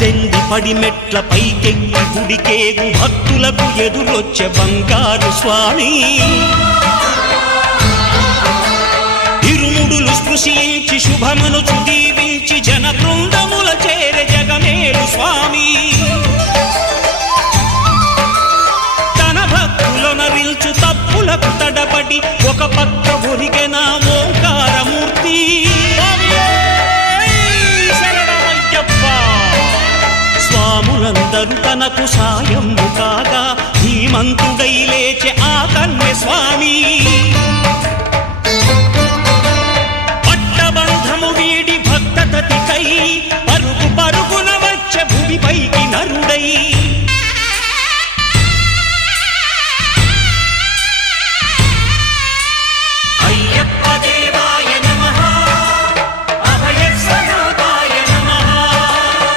18 పడిమెట్ల పైకెక్కి గుడికేగు భక్తులకు ఎదురొచ్చే బంగారు స్వామి ఇరుముడులు స్పృశించి శుభమనుచు దీవించి జన బృందముల చేరే జగమేలు స్వామి తన భక్తులనరిల్చు తప్పులకు తడబడి ఒక పక్క ఒరిగెన ఓంకారమూర్తి స్వాములందరూ తనకు సాయము కాగా ధీమంతుడై లేచే ఆ కన్య స్వామి